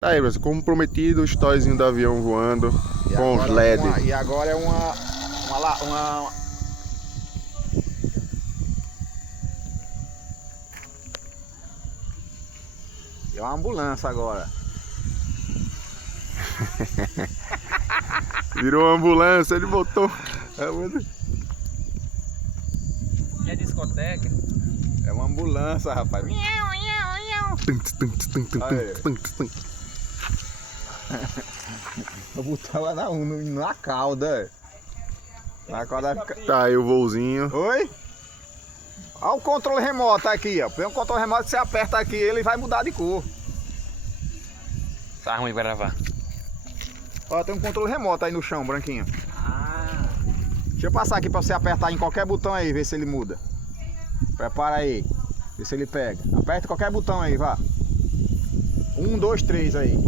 Aí, mas como prometido, o storyzinho do avião voando E com os agora LED. E agora é uma... É uma ambulância agora. Virou uma ambulância, ele botou. E a discoteca? É uma ambulância, rapaz. Eu botar lá na cauda. Na cauda. Tá aí o voozinho. Oi? Olha o controle remoto aqui, ó. Tem um controle remoto que você aperta aqui, ele vai mudar de cor. Tá ruim pra gravar. Ó, tem um controle remoto aí no chão, branquinho. Ah. Deixa eu passar aqui pra você apertar em qualquer botão aí, ver se ele muda. Prepara aí. Vê se ele pega. Aperta qualquer botão aí, vá. 1, 2, 3 aí.